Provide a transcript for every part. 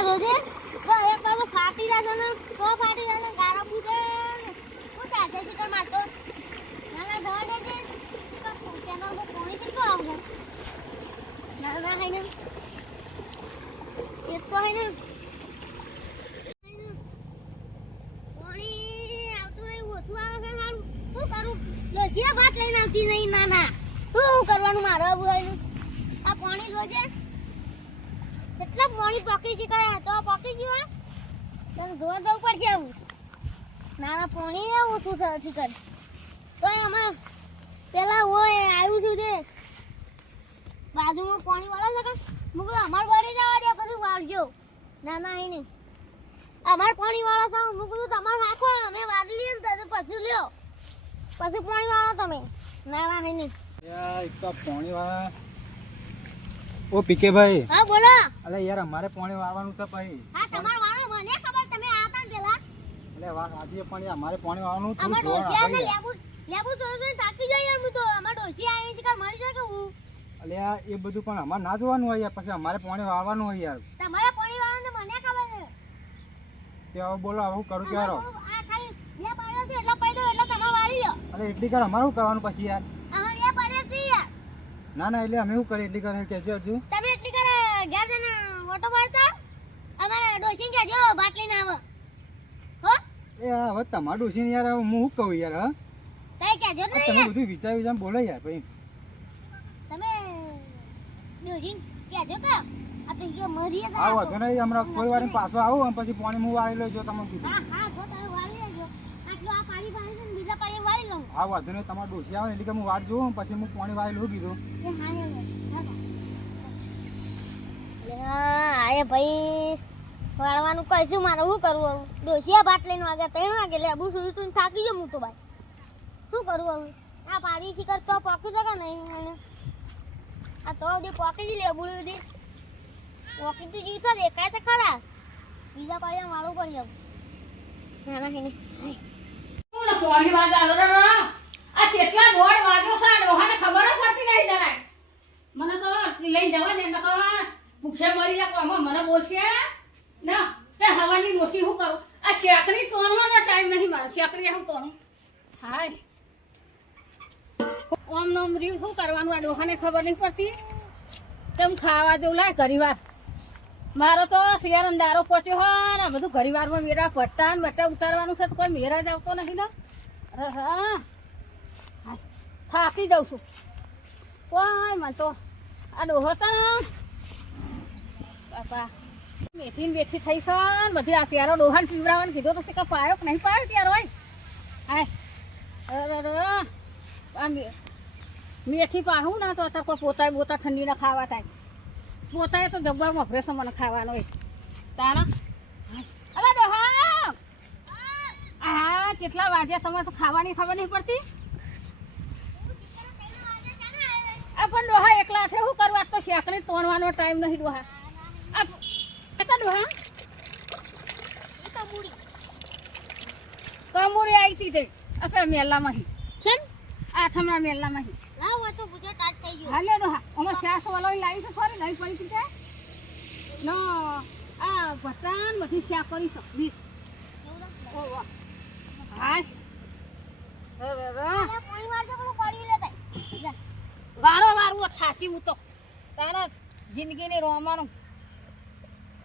આ જોજે તો ફાટી ને, તો ફાટી ના. ના જવા દેજે તેનો પાણી કેટલું એક તો હે પોણી આવતું નહીં ઓછું આવે છે મારું શું કરું? લસિયા ભાત આવતી નહીં ના ના શું કરવાનું મારે? આ પાણી જોજે. કેટલા પાણી પોકી છે કયા તો પોકી ગયું તને ધોવા દઉં પડશે આવું. નાના પોણી આવું થયું છે કર તો આમાં પેલા હોય આવ્યું છું તે બાજુમાં પોણી વાળા હું કહું અમાર વાળી જવા દે, બધું વાળજો ના ના અહીં નહીં. અમાર પાણી વાળા સામે હું કહું તમારે રાખો અમે વાળી લઈએ ને તને પછી લ્યો. પછી પાણી વાળો તમે. ના ના અહીં નહીં. પાણી વાળા ઓ પીકે ભાઈ હા બોલો. અલે યાર અમારે પાણી વાવવાનું છે ભાઈ. હા તમારે વાળો મને ખબર તમે ને પેલા. અલે વાત આજે પણ અમારે પાણી વાવવાનું અમાર થોડું જોવાનું ડોસિયા ને આપો યાર. લેબુ લેબુ ચોરી તાકી જાય યાર હું તો. અમાર ડોસિયા આવી છે કે મરી જાય કે હું. અલે એ બધું પણ અમારે ના જોવાનું હોય યાર પછી અમારે પાણી વાવવાનું હોય યાર. તમારે પાણી વાવવાનું ને મને ખબર છે. તે હવે બોલો હવે હું કરું અમાર ક્યારો? આ ખાલી બે પાડ્યો છે એટલે પૈદો એટલે તમારે વાળી લો. અલે એટલી કર અમારું કરવાનું પછી યાર આમાં બે પાડ્યો છે યાર ના ના એટલે અમે શું કરીએ? એટલી કરે કેજો હજુ. તમે એટલી કરે ઘેર જઈને ઓટો મારતા? અમારે ડોસી કેજો બાટલી ના આવે. હો? એ હા હવે તમારું ડોસીને યાર હું શું કહું યાર હા? કઈ કેજો ને તમે બધું વિચાર વિચાર બોલે યાર ભાઈ. તમે ડોસી કેજો કે આ તો કે મરી આ ગયા વધુ નહીં હમણાં કોઈ વાર પાછો આવો અને પછી પાણી હું વાળી લઉં જો તમે કીધું. હા હા જો તમે વાળી લેજો આટલું આ પાણી પાણી છે ને બીજા આ વધુ નહીં તમારે ડોસી આવે એટલે કે હું વાટ જોઉં પછી હું પાણી વાય લઉં કીધું. અરે હા ભાઈ વાળવાનું કહીશું મારે શું કરવું હવે? ડોસિયા ભાત લઈને વાગે ત્રણ વાગે લે બુ સુધી તું થાકી ગયો હું તો ભાઈ. શું કરવું હવે? આ પાડી શીખર તો પાકી શકે નહીં મને. આ તો જે પોકી જ લેબુ બુડી બધી પોકી તો જીવ છે દેખાય તો ખરા. બીજા પાડ્યા વાળું પડી જાવ નાના ના હેને કોણ વાત આવે રે આ કેટલા દોઢ વાગ્યો છે ડોહાને ખબર જ પડતી નહીં તને મને તો લઈ જવા એમને તો ભૂખે મરી જાય કોમાં મને બોલશે? ના, તે હવાની ડોસી શું કરું? આ શેકરી તોડવાનો ટાઈમ નહીં મારો શેકરી હું તોડું? હાય. ઓમ નોમ રહ્યું શું કરવાનું આ ડોહાને ખબર નહીં પડતી? તેમ ખાવા દેવું લાય ગરીવાર મારો તો શિયાળાનો દારો પહોંચ્યો હોય ને બધું ઘરી વારમાં મેરા પટ્ટા ને બટ્ટા ઉતારવાનું છે તો કોઈ મેરા જ આવતો નથી ને? થાકી જાઉં છું. કોઈ મને તો આ ડોહો તો બાપા મેથી ને બેથી થઈ છે બધી આ ત્યારો ડોહાને પીવડાવવાનું કીધું તો કે પાયો કે નહીં પાયો ત્યારો હોય. હાય મેથી પાહું ના તો અત્યારે કોઈ પોતાએ બોતા ઠંડીના ખાવા થાય. પોતાએ તો જબ્બર મફરે છે મને ખાવાનો હોય. તારા અરે ડોહા હા કેટલા વાગ્યા? તો ખાવાની ખબર નહીં પડતી. આ પણ ડોહા એકલા છે. શું કરવા તો શેકડી તોડવાનો ટાઈમ નહીં ડોહા. આ ડોહા. કમુરી આવી હતી તે. અસર મેલામાં હી. કેમ? આ થમણા મેલામાં આ તો ગુજરાત આજ થઈ ગયું હાલે ડોહા. અમે શ્વાસ વાળો લાવી છે ખરી? નહીં પડી છે ન, આ ભટાન બધી શ્યા કરી શકીશ ઓ એવું વારો વારવો થાકી હું તો. તારા જિંદગીની રોવાનું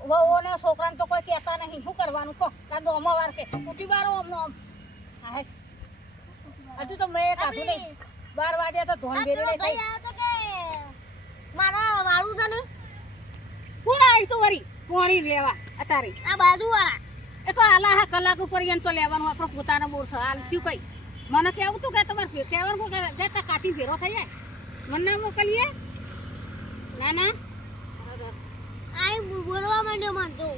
વહુઓને છોકરાને તો કોઈ કહેતા નહીં. શું કરવાનું કહો? તાર દોમો વાર કે. ઉઠી વારો અમનો આમ હજુ તો મેં કાઢું નહીં. બાર વાગ્યા તો ધોન બેરી નહીં કે. મારા વાળું છે ને? કોણ આવી તું વરી? પોણી લેવા અતારી આ બાજુ વાળા એ તો આલા હા કલાક ઉપર એમ તો લેવાનું આપણો પોતાનો બોરસો હાલ શું કઈ? મને કેવું તું કે તમારે ફેર કહેવાનું કે જતા કાચી ભેરો થઈ જાય. મને ના મોકલીએ? ના ના. આ બોલવા માંડ્યો મન તો.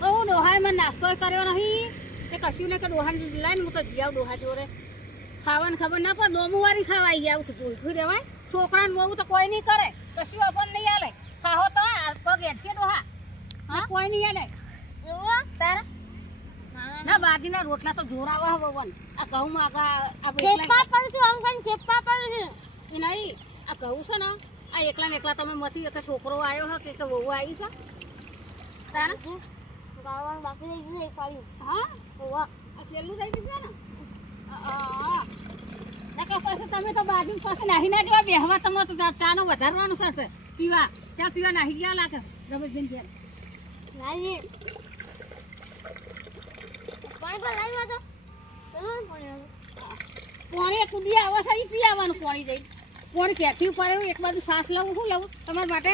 તો હું ડોહાએ મને નાસ્તો કર્યો નહીં. તે કશું ને કે ડોહાને લાઈને હું તો જીયાવ ડોહા જોડે. ખાવાની ખબર ના પડે નોમું વાળી ખાવા આવી ગયા આવું ભૂલથી રહેવાય છોકરાને બહુ તો કોઈ નહીં કરે. કશું આપણને નહીં આલે. ખાહો તો પગ એડશે ડોહા. હા? કોઈ નહીં આલે તારા ના ના બાજીના રોટલા તો જોરાવા હે વન આ ઘઉં આગા આ ખેપા એકલા પર છું આમ કઈ ચેપા પર છું એ નહીં આ ઘઉં છે ને આ એકલા ને એકલા તમે મથી એક છોકરો આવ્યો હે કે કે વહુ આવી છે? તારા ગાળવાનું બાકી રહી ગયું એક પાડ્યું હા? ઓવા આ છેલ્લું થઈ ગયું છે ને? નકર પછી તમે તો બાજુ પાસે નાહી ના જવા બેહવા તમને તો ચા- ચાનો વધારવાનું થશે પીવા. ચા પીવા નાહી ગયા લાગે રમેશબેન ઘેર. નાહી. પાણી પર લાવી લાવી કૂદી આવે ઈ પી આવવાનું પાણી જઈ પાણી ક્યાંથી પડે એક બાજુ સાસ લઉં શું લઉં તમારા માટે?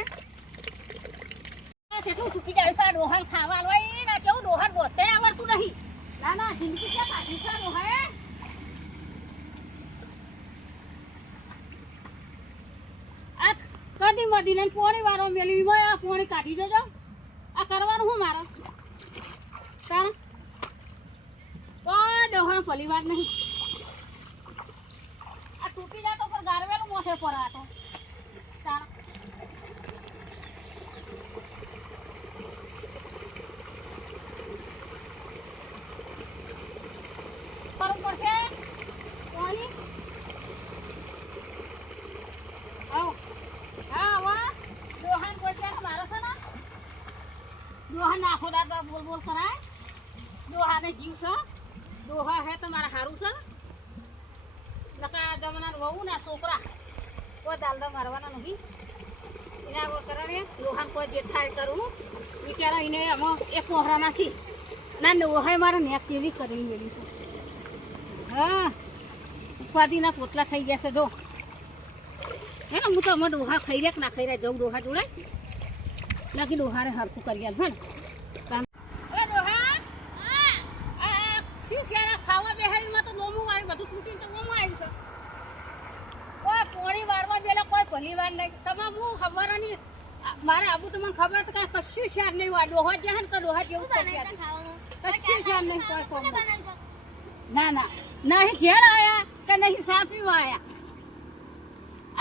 કેટલું જાય આ ખાવા હોય ના કેવું ડોહાન બોતે આવડતું નહીં. ના ના, જિંદગી ક્યાં કાઢી આ ડોહાએ આ કદી મદીને પોણી વાળો મેલી હોય આ પોણી કાઢી દેજો. આ કરવાનું શું મારે તારા કોઈ ડોહાણ પલીવાર નહીં. આ તૂટી જાય તો પર ગારવેલું મોઢે પર આટો તાર કરવું પડશે કોની આવો. હા, આવો. દોહાન કોઈ છે મારો છે ને? દોહાન દાદા, બોલ બોલ કરાય દોહાને જીવ છે દોહા હે તો મારા હારું છે. નકા જમાના વહુ ના છોકરા કોઈ દાલદા મારવાના નથી એના આવો કરે લોહાન કોઈ જે કરવું કરું. બિચારા એને આમાં એક કોહરામાં છી. ના લોહાય મારા નેક કેવી કરી મેલી છે. હા, ઉપાધિના પોટલા થઈ ગયા છે જો. હે ને હું તો અમે ડોહા ખાઈ રહ્યા ના ખાઈ રહ્યા જવું ડોહા જોડે. લાગી ડોહારે હરખું કરી આલ, હે ને કામ એ ડોહા આ આ શું છે આ ખાવા બેહાડીમાં તો નોમું આવ્યું બધું તૂટીને તો નોમું આવ્યું છે. કોઈ પોણી વારવા બેલા કોઈ ભલી વાર નહીં. તમે હું ખબર નહીં. મારે આબુ તમને ખબર તો કાંઈ કશું શેર નહીં. ડોહા જ્યાં તો ડોહા જેવું કશું છે શેર નહીં કોઈ કોમ ના ના. નહીં ઘેર આવ્યા કે નહીં? સાપી આવ્યા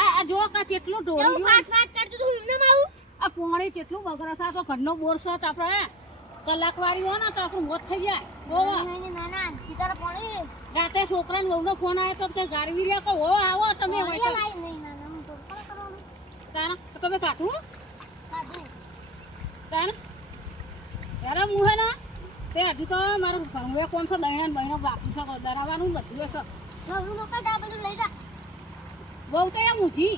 આ આ જો કા કેટલું ઢોળ્યું. વાત વાત કરતું તું એમને આવું આ પોણી કેટલું બગડે છે. આ તો ઘરનો બોર છે તો આપણે કલાક વાળી હોય ને તો આપણું મોત થઈ જાય. ઓવો છોકરા ને વહુનો ફોન આવ્યો તો કે ગાડી રહ્યા કે હો આવો તમે તમે કાઢું સાદું તાણ યાર હું હે ના? તે હજુ તો મારું ભણવું કોમ છે દહીણા બહીણો બાકી છે. દરાવાનું બધું છે બહુ તો એમ ઊંઘી.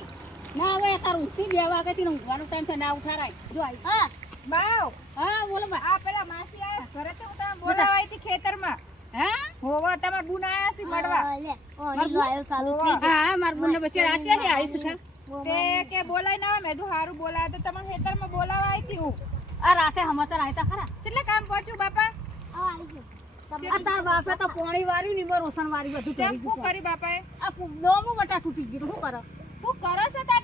ના હવે તાર ઊંઘતી બે વાગે થી ઊંઘવાનો ટાઈમ છે ના ઉઠારાય. જો આવી હા. બાવ હા બોલો બા આ પેલા માસી આયા ઘરે તો હું તમે બોલાવાઈ હતી ખેતરમાં. હે? હોવા તમાર બુન આયા છે મળવા. લે. ઓ નીલો ચાલુ થઈ હા હા મારા બુનને બચ્ચે રાતે જ આવી છે તે કે બોલાય ના મેં કીધું હારું બોલાય તો તમારા ખેતરમાં બોલાવા આવી હતી હું. આ રાતે સમાચાર આવ્યા ખરા. કેટલે કામ પહોંચ્યું બાપા? હા આવી ગયું. તાર બાપે તો પોણી વાળી ને રોશન વાળી બધું કરી દીધું કરી બાપાએ? આ દોમું બટા તૂટી ગયું શું કરો? શું કરો છો તાર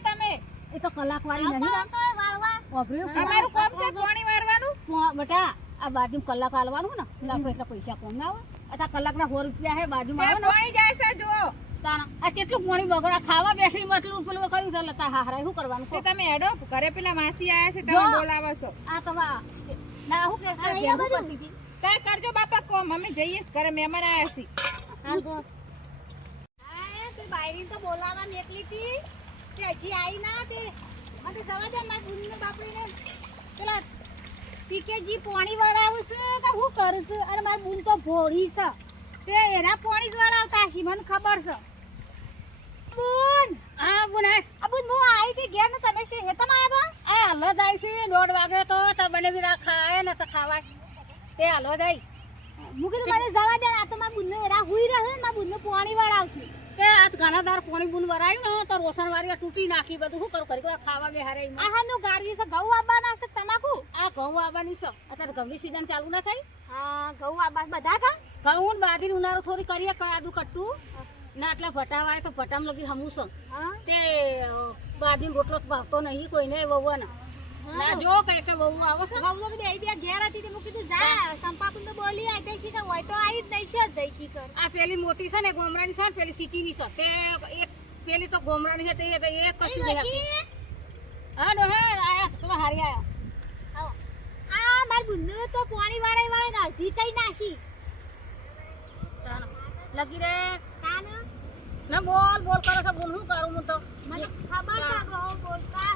એ તો કલાક વાળી નહીં આવતા તો વાળવા. વાપર્યું. અમારું કામ છે પાણી વારવાનું બટા આ બાજુ કલાક હાલવાનું ને? આપણે પૈસા કોમ ના આવે અચ્છા કલાકના સો રૂપિયા હે બાજુમાં આવે ને. પાણી જાય છે જો આ કેટલું પાણી બગડા? ખાવા બેસી મતલું પેલું કર્યું છે લતા હારા શું કરવાનું તે તમે હેડો ઘરે પેલા માસી આયા છે તમે બોલાવો છો. આ તમા ના શું કે આ બધું. કરી કરજો બાપા કોમ. અમે જઈએ ઘરે મહેમાન આયા છે હાલ તો બાયરી તો બોલાવા નીકળી હતી. તે હજી આવી ના તે મને જવા દે મારા બુનને બાપડીને પેલા પીકેજી પાણી વળાવું છું કે હું કરું છું? અને મારી બુન તો ભોળી છે. તે એના પાણી જ વળાવતા હશે મને ખબર છે. બુન હા બુના આ બુન હું આવી હતી ઘેર ને તમે છે હેતમ આવ્યા તો? આ હાલો જાય છે દોઢ વાગે તો તમને બી ખાય ને તો ખાવાય. તે હાલો જાય. હું કીધું મને જવા દે આ તો મારા બુનને એરા હુઈ રહે મારા મારી પાણી વળાવશે. તે આ ઘણા દાર પોણી બુન વરાયું ને તો રોશન વાળી તૂટી નાખી બધું. શું કરું? કરી ખાવા બે હારે આ હાનું ગારવી છે ઘઉં આવવાના છે તમાકુ? આ ઘઉં આવવાની છે. અત્યારે ઘઉંની સીઝન ચાલુ ના થાય હા ઘઉં આવવા બધા કા ઘઉં ને બાજરી ઉનાળો થોડી કરીએ કાદું કટ્ટું? ના આટલા ભટાવા આવે તો ભટામાં લગી હમું છે. હા. તે બાજરી રોટલો ભાવતો નહીં કોઈને વહુવાના. ના જો કઈ કે વહુ આવે છે. બે બે ઘેર હતી તે મેં કીધું જા સંપાકુન તો બોલી આ દઈશી કર હોય તો આવી જ દઈશ જ કર આ પેલી મોટી છે ને ગોમરાની છે ને પેલી સિટીની છે. તે એક પેલી તો ગોમરાની છે તે એ કશું નહીં હા ડો હે આયા તમે હારી આયા. આવો. આ માર બુન્નુ તો પાણી વાળે વાળે કઈ નાશી લગી રે. કાન ના બોલ બોલ કરો છો બોલ શું કરું હું તો? મને ખબર છે બોલ બોલતા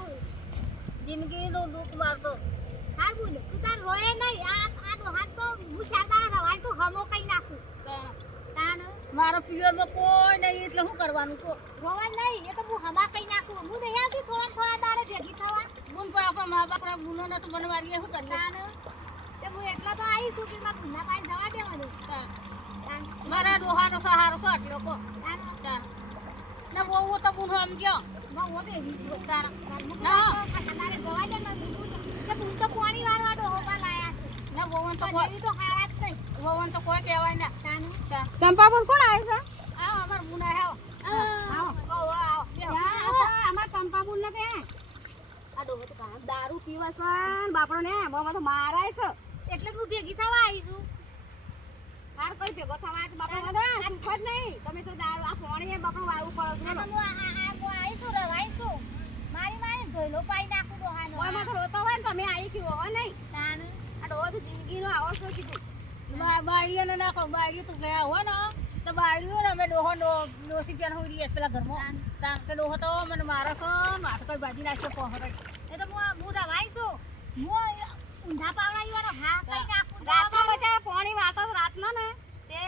હું જિંદગી નું દુઃખ મારતો. હાર બોલ તું તાર રોય નહીં. આ આ ડોહાન તો હું શાતા રવાય તો હમો કઈ નાખું. તાન મારો પિયરમાં કોઈ નહીં એટલે શું કરવાનું તો રોવા નહીં એ તો હું હમા કઈ નાખું. હું નહીં આવતી થોડા થોડા તારે ભેગી થવા. બુન પર આપણા મા બાપના ગુનો ને તો બનવાની શું કરીએ તાન તે હું એટલા તો આવી છું કે મારા ગુના પાસે જવા દેવાનું. મારા ડોહાનો સહારો છે આટલો કો તાન. ને બહુ તો બુનો આમ ગયો બહુ એવી. હું ના. તો તમારે જવા દે ને હું તો એટલે વાર તો પાણી લાયા છે. ને બહુ તો કોઈ એવી તો હારા જ નહીં બહુ તો કોઈ કહેવાય ના. તાન? ચંપાપુર કોણ આવે છે? આવો અમાર બુના આવો. આવો. આવો આવો અમાર ચંપાપુર ને તે આ ડોહો તો દારૂ પીવે છે બાપડો ને મોમાં તો મારાય છે. એટલે જ હું ભેગી થવા આવી છું હાર કોઈ ભેગો થવા આવ્યો છે જ નહીં? તમે તો દારૂ આ પોણી બાપડો વાળવું પડે છે. હું આવી છું રવાઈ છું મારી મારી ધોઈલો પાઈ નાખું ડોહાનો. ઓયમાં તો રોતો હોય ને તમે આવી ગયો હો નહીં. તાન આ ડોહો તો જિંદગીનો આવો છો કીધું. બા- ને નાખો બારીઓ તો ગયા હો ને. તો બારીઓ ને અમે ડોહો ડોસી પેલા હોઈ રહીએ પેલા ઘરમાં. તાર કે ડોહો તો મને મારો છે માથે કઈ બાજી નાખ્યો પહોંચે એ તો હું હું રવાઈ છું હું ઊંધા હા કઈ નાખું રાતમાં બચારો પાણી વાતો રાતનો ને.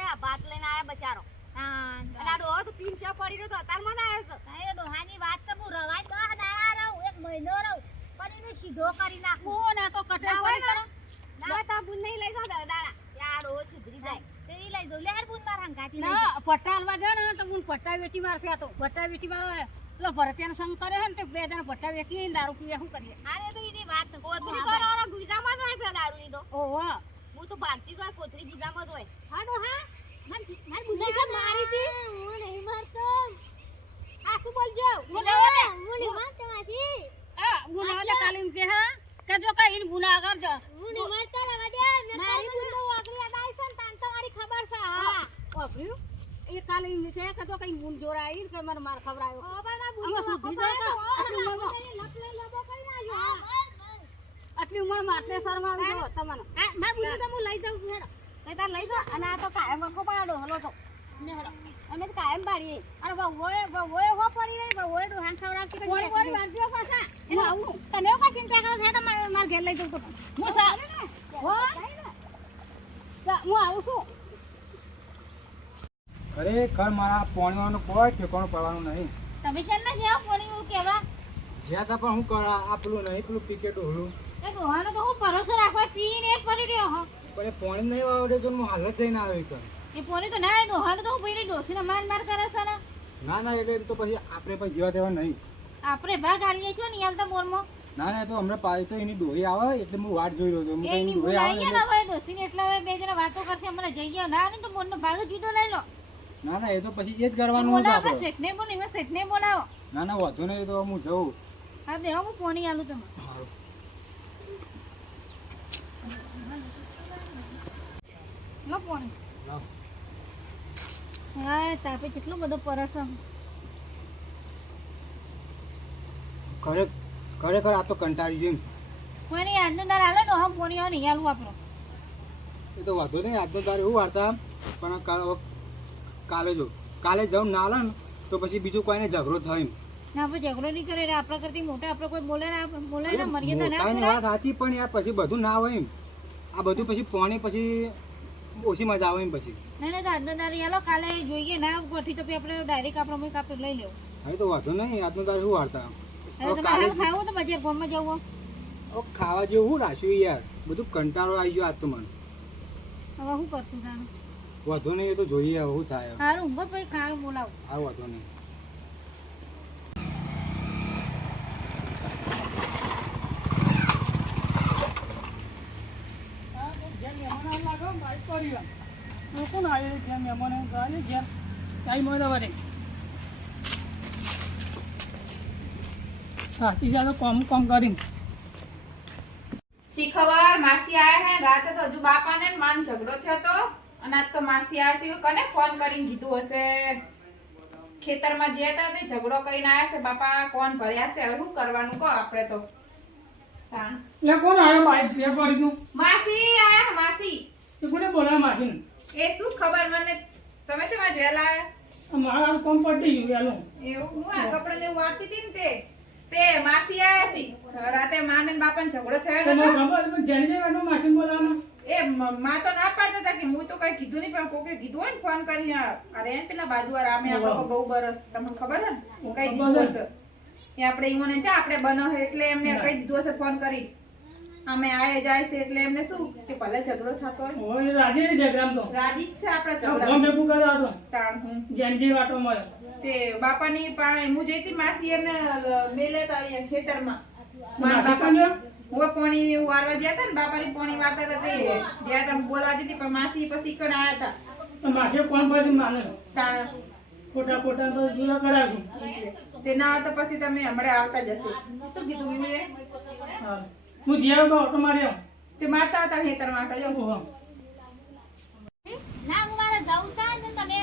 તે ભાત લઈને આયા બચારો અને આ ડોહો તો પીન ચા પડી રહ્યો તો અતાર મને આવ્યો છે એ ડોહાની વાત તો હું રવાઈ દસ દાડા રહું એક મહિનો રહું પણ એને સીધો કરી નાખું. ના હોય પડી કરો ના તો બુન નહીં લઈ જાવ દાડા. યાર ડોહો સુધરી જાય. તે ઈ લઈ જાઉં. લે બુન મારા. ના પટ્ટા હાલવા જાય ને તો પટ્ટા વેચી મારશે આ તો. પટ્ટા વેચી મારે પેલો ભરતિયાનો સંગ કરે છે ને તે બે જણા પટ્ટા વેચી દારૂ પીએ શું કરીએ? અરે તો એની વાત. કોથળી તો ગુજામાં જ હોય છે દારૂની તો. ઓહો. હું તો ભારતી તો કોથળી બીજામાં જ હોય. હા છે મારી હતી? હું નહીં મારતો. આ શું બોલજો? હું નહીં મારતો માસી આ ગુના એટલે તાલીમ કે હા? કે જો કઈ એને ગુના કરજો. હું નહીં મારતો રવા દે. મારી બુદ્ધિ વાગરી અડાઈ છે તાન તો મારી ખબર છે. હા. એ કે કઈ ગુણ કે માર તો લપ લઈ લબો કરી નાખ્યો. આટલી ઉંમરમાં આટલે શરમ આવી ગયો તમને આ મારી બુદ્ધિ તો હું લઈ જાઉં છું હેડો. લઈ તાર લઈ જાઓ અને આ તો કાયમ વખો પાડો હલો તો. ને હેડો. અમે તો કાયમ પાડીએ. અને બહુએ બહુએ હો પડી રહી બહુએ ડોહાન ખવડાવતી કે કોણી કોણી વાંધ્યો પાછા. હું આવું. તમે એવું ચિંતા કરો હેડો માર માર ઘેર લઈ જાઉં તો હું સા હો? સા- હું આવું છું. ખરેખર મારા પોણીવાનું કોઈ ઠેકાણું પડવાનું નહીં. તમે કેમ ના જાઓ કોણી કેવા જ્યાં તા પણ હું કરા આ પેલું નહીં પેલું પિકેટ ઓહલું એ ડોહાનો તો હું ભરોસો રાખવા પીને જ પડી રહ્યો હો પણ એ પોણી નહીં વાવડે તો હું હાલ જઈને આવ્યો કર એ પોણી તો ના તો હું ડોસીને માર માર કરે છે ને. ના ના એટલે એમ તો પછી આપણે પછી જીવા દેવા નહીં. આપણે ભાગ આલીએ છો ને યાર તો મોરમાં. ના ના તો હમણાં પાછી તો એની ડોહી આવે એટલે હું વાટ જોઈ રહ્યો છું. એની એની ડોહી આવે ને ને હવે ડોસીને એટલે હવે બે જણા વાતો કરશે અમને જઈએ ના ને તો મોરનો ભાગ જુદો લઈ લો. ના ના એ તો પછી એ જ કરવાનું બોલાવો આપણે. શેઠને બોલો એમાં શેઠને બોલાવો. ના ના વધુ નહીં તો હું જઉં. હા બે હું પોણી આલું તમે લો પોણી. લાવ. હા તાપે કેટલો બધો પરસ ખરેખર આ તો કંટાળી જેમ પોણી આજનો દાર આલે ને હમ પોણી નહીં આલું આપણો. એ તો વાંધો નહીં આજનો તારે એવું વાર્તા પણ કાલે જો કાલે જવું ના આલે તો પછી બીજું કોઈને ઝઘડો થાય ના આપણે ઝઘડો નહીં કરે એટલે આપણા કરતી મોટા આપણે કોઈ બોલે ના બોલે ના મર્યાદા ના સાચી પણ યાર પછી બધું ના હોય એમ. આ બધું પછી પોણી પછી ઓછી મજા આવે એમ પછી. ના ના આજનો દાર આલો કાલે જોઈએ. ના ગોઠવી તો પછી આપણે ડાયરેક્ટ આપણો મેં કાપી લઈ લેવું. હવે તો વાંધો નહીં. આજનો તારે શું વાર્તા? તમારે ખાવું તો બજાર ગામમાં જવું હવે ખાવા જેવું શું રાખ્યું યાર? બધું કંટાળો આવી ગયો આજ તો મને. હવે શું કરશું તાનું વાંધો નહીં એ તો જોઈએ હવે શું થાય. સારું ઊંઘો પછી ખાવા બોલાવો. સારું વાંધો નહીં. સાચી જાતો કોમ કોમ કરી શી ખબર માસી આયા હે. રાતે તો હજુ બાપાને ને માન ઝઘડો થયો તો. અને આજ તો માસી આ છે. કને ફોન કરીને કીધું હશે? ખેતરમાં જે હતા તે ઝઘડો કરીને આયા છે. બાપા કોણ ભર્યા છે. હવે શું કરવાનું કહો આપણે તો? તાણ. કોણ આવ્યો ગયું માસી આયા માસી. કોને બોલાય માસીને? એ શું ખબર મને? તમે છે માં વેલા મારા કોમ પડી ગયું વેલું એવું? હું આ કપડાં ને વાળતી હતી ને તે? તે માસી આયા છી. રાતે માને ને બાપાને ઝઘડો થયો હતો ખબર પણ જેને જે વાતનું માસીને બોલાવવાનું? એ મા તો ના પાડતા હતા કે હું તો કઈ કીધું નહીં પણ કોકે કીધું હોય ને ફોન કરીને અરે એમ પેલા બાજુવાળા આમે આપણે બહુ બરસ તમને ખબર હે ને? કઈ દીધું હશે. એ આપણે ઈમોને ચા આપણે બનાવે એટલે એમને કઈ દીધું હશે ફોન કરી. અમે આયે જાય છે એટલે એમને શું કે ભલે ઝઘડો થતો હોય. ઓય રાજી ને ઝઘડામ તો. રાજી જ છે આપણા ઝઘડા ફોન ભેગું કરવા હતો તાણ હું. જેને જે વાતો મળે. તે બાપાની પાસે હું જઈતી માસી એમને મેલે તો અહીંયા ખેતરમાં. મારા બાપા? હું પોણી એવું વારવા ગયા હતા ને બાપાની પોણી વારતા હતા તે ગયા હતા બોલાવા દીધી પણ માસી પછી કણ આયા હતા. તો માસે કોણ પછી માને? તાણ. ખોટા ખોટા તો જુદા કરાવશું. તે ના આવતા પછી તમે હમણાં આવતા જશો. શું કીધું મેં હા. હું જ્યાં તો ઓટો આવું તે મારતા હતા ખેતર માટે જો. ના હું મારે જવું છે ને તમે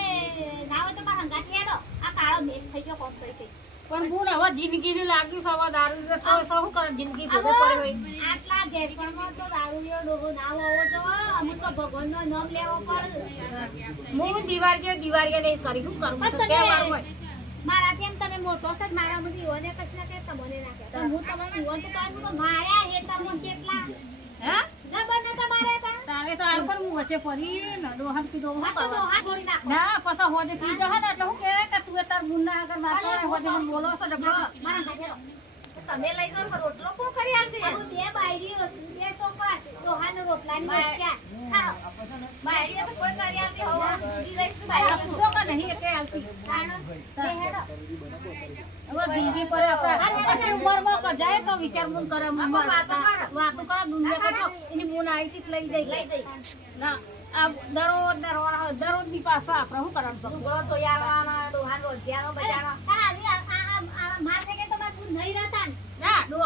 ના હોય તો મારા હંગાથી હેડો આ કાળો મેઘ થઈ ગયો કોમ કરી કરી. પણ હું હવે જિંદગીની લાગ્યું છે દારૂ ને સો સો કરે જિંદગી ભેગો આટલા ઘેરપણમાં તો દારૂડિયો ડોહો ના હોવો જો અમુક તો ભગવાનનો નામ લેવો પડે હું દિવાળીએ દિવાળીએ નહીં કરી શું કરું? હોય. મારાથી એમ તમે મોટો છો મારા બધી ઈવોને કશ ના કે તમને ના કે હું તમને ઈવોન તો કેટલા હે? તમારે તા? તારે તો આમ પણ હું વચ્ચે પડી ને ડોહાન કીધું હું તો કરવા? છોડી નાખો. ના પછી હોજે પી જશે ને એટલે હું કહે કે તું એ તાર મુન્ના હોજે મને બોલો છો. મારા તમે લઈ જાઓ રોટલો કોણ કરી આવશે બે બાયરીઓ બે છોકરા ડોહાને રોટલાની વચ્ચા આ પૂછો આ દરરોજ ને દરરોજની પાસે આપણે શું કરવાનું? ઢોકળો તો યારવાનો ડોહાનો રોજિયાનો બજાનો માર કે તો માર નહીં રહેતા તો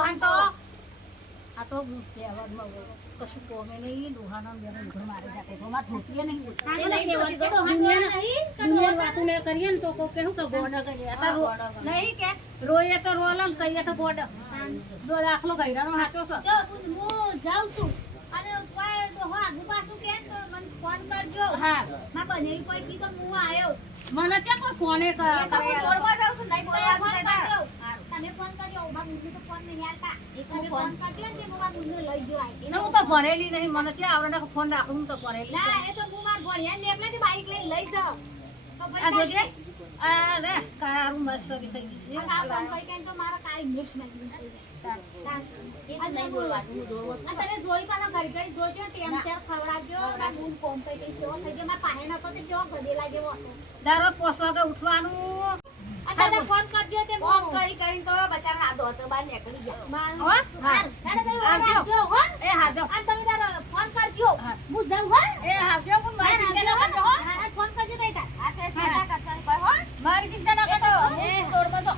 આ તો કહેવામાં કશું કોમે નહીં ડોહાના બેને ઊંઘ મારી જાતે તો મારે ધોતીએ નહીં એ નહીં જોતી તો ડોહાનો દુનિયાના- નહીં દુનિયાની વાતો ને કરીએ ને તો કોઈ કે ગોડ કરીએ? અત્યારે નહીં કે રોઈએ તો રોલો કહીએ તો ગોડ જો દાખલો ગયરાનો હાચો છે. જો હું જાઉં છું અને કોઈ તો મને ફોન કરજો. હા. બનેવી કોઈ કી તો હું આયો. મને છે કોઈ ફોને કર તો હું જાઉં છું નહીં બોલવા કરજો. તમે ફોન કરજો મારા મુન્નુ તો ફોન નહીં આલતા તમે ફોન કરજો ને તે મારા મુન્નુ લઈ જો આઈ ને હું તો ભરેલી નહીં મને છે આવડે ફોન રાખું તો ભરેલી ના એ તો હું માર ભણ્યા ને બાઈક લઈને લઈ જાઉં તો આ જોજે આ થઈ ગયું આ કરી તો મારા કાઈ મિક્સ આ નહીં બોલવાનું, હું દોડવો તમે જોઈ પાછા ઘરે ઘડી જોજો, ટેમ શેર ખવડાવજો, મારા બૂન કોમ પઈ ગઈ સેવો થઈ ગઈ, મારા પાસે નતો તે સેવો ગધેલા જેવો હતો. દરરોજ પોસ વાગે ઉઠવાનું. આ દાદા ફોન કરજો તે ફોન કરી કરીને તો બચારા આધો હતો બાર નીકળી ગયા. મારું- હો? દાદા તમે આવજો. હો? એ હાજો આ તમે તારો ફોન કરજો. હું જાઉં, હો? એ હાજો હું મારી ચિંતા ના હો? કરજો ફોન કરજો તઈ તાર. આ તો ચિંતા કરશો નહીં, હો? મારી ચિંતા ના એ તો.